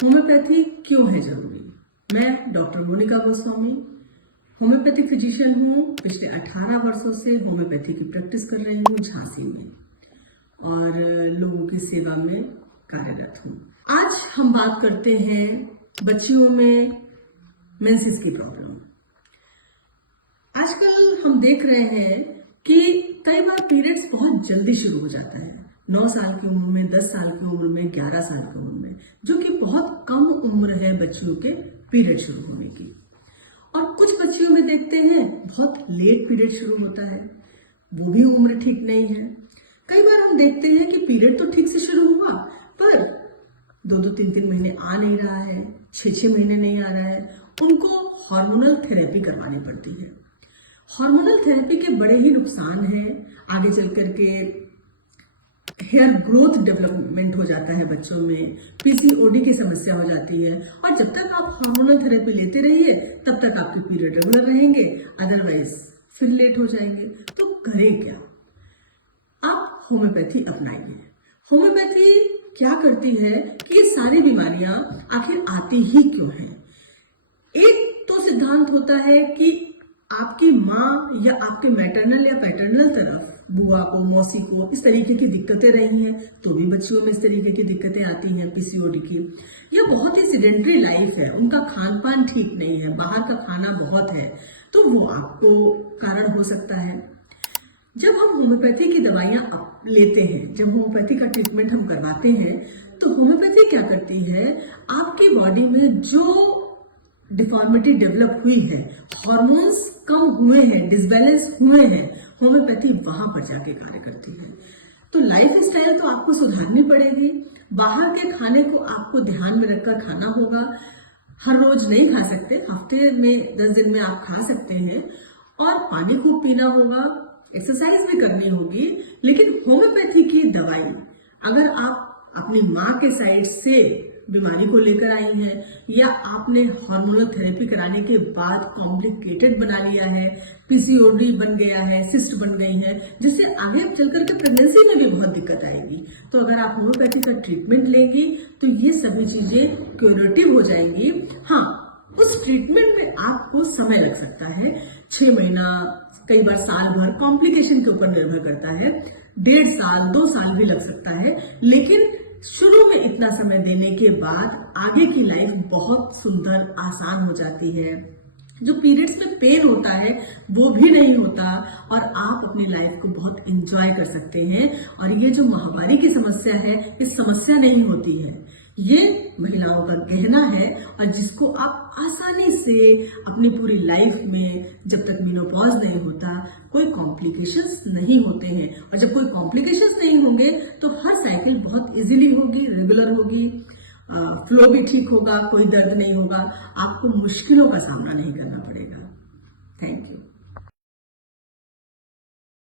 Homeopathy क्यों है जरूरी? मैं doctor Monika Goswami homeopathic physician हूँ। पिछले 18 वर्षों से होम्योपैथी की प्रैक्टिस कर रही हूँ झांसी में और लोगों की सेवा में कार्यरत हूँ। आज हम बात करते हैं बच्चियों में मेंसेस की प्रॉब्लम। आजकल हम देख रहे हैं कि कई बार पीरियड्स बहुत जल्दी शुरू हो जाता है, 9 साल की उम्र में, 10 साल की उम्र में, 11 साल की उम्र में, जो कि बहुत कम उम्र है बच्चियों के पीरियड शुरू होने की। और कुछ बच्चियों में देखते हैं बहुत लेट पीरियड शुरू होता है, वो भी उम्र ठीक नहीं है। कई बार हम देखते हैं कि पीरियड तो ठीक से शुरू हुआ पर 2-2, 3-3 महीने आ नहीं रहा है, 6-6 महीने नहीं आ रहा है, उनको हार्मोनल थेरेपी करवानी पड़ती है। हार्मोनल थेरेपी के बड़े ही नुकसान हैं। आगे चल करके हेयर ग्रोथ डेवलपमेंट हो जाता है बच्चों में, पीसीओडी की समस्या हो जाती है। और जब तक आप हार्मोनल थेरेपी लेते रहिए तब तक आपके पीरियड रेगुलर रहेंगे, अदरवाइज फिर लेट हो जाएंगे। तो करें क्या? आप होम्योपैथी अपनाइए। होम्योपैथी क्या करती है कि ये सारी बीमारियां आखिर आती ही क्यों हैं? एक तो सिद्धांत होता है कि आपकी माँ या आपके मैटरनल या पैटर्नल तरफ बुआ को, मौसी को इस तरीके की दिक्कतें रही हैं तो भी बच्चियों में इस तरीके की दिक्कतें आती हैं पीसीओडी की। या बहुत ही सिडेंट्री लाइफ है, उनका खान पान ठीक नहीं है, बाहर का खाना बहुत है, तो वो आपको कारण हो सकता है। जब हम होम्योपैथी की दवाइयां लेते हैं, जब होम्योपैथी का ट्रीटमेंट हम करवाते हैं, तो होम्योपैथी क्या करती है, आपकी बॉडी में जो डिफॉर्मिटी डेवलप हुई है, हार्मोन्स कम हुए हैं, डिसबैलेंस हुए हैं, होम्योपैथी वहां पर जाके कार्य करती है। तो लाइफ स्टाइल तो आपको सुधारनी पड़ेगी। बाहर के खाने को आपको ध्यान में रखकर खाना होगा। हर रोज नहीं खा सकते, हफ्ते में 10 दिन में आप खा सकते हैं। और पानी खूब पीना होगा, एक्सरसाइज भी करनी होगी। लेकिन होम्योपैथी की दवाई अगर आप अपनी माँ के साइड से बीमारी को लेकर आई हैं या आपने हार्मोनल थेरेपी कराने के बाद कॉम्प्लिकेटेड बना लिया है, पीसीओडी बन गया है, सिस्ट बन गई है, जिससे आगे चलकर के प्रेगनेंसी में भी बहुत दिक्कत आएगी, तो अगर आप होम्योपैथी का ट्रीटमेंट लेंगी तो ये सभी चीजें क्यूरेटिव हो जाएंगी। हाँ, उस ट्रीटमेंट में आपको समय लग सकता है, 6 महीना, कई बार साल भर, कॉम्प्लिकेशन के ऊपर निर्भर करता है, 1.5 साल, 2 साल भी लग सकता है। लेकिन शुरू में इतना समय देने के बाद आगे की लाइफ बहुत सुंदर, आसान हो जाती है। जो पीरियड्स में पेन होता है वो भी नहीं होता और आप अपनी लाइफ को बहुत एंजॉय कर सकते हैं। और ये जो महामारी की समस्या है, ये समस्या नहीं होती है, ये महिलाओं का गहना है और जिसको आप आसानी से अपनी पूरी लाइफ में, जब तक मेनोपॉज नहीं होता, कोई कॉम्प्लिकेशंस नहीं होते हैं। और जब कोई कॉम्प्लिकेशंस नहीं होंगे तो हर साइकिल बहुत इजीली होगी, रेगुलर होगी, फ्लो भी ठीक होगा, कोई दर्द नहीं होगा, आपको मुश्किलों का सामना नहीं करना पड़ेगा। Thank you.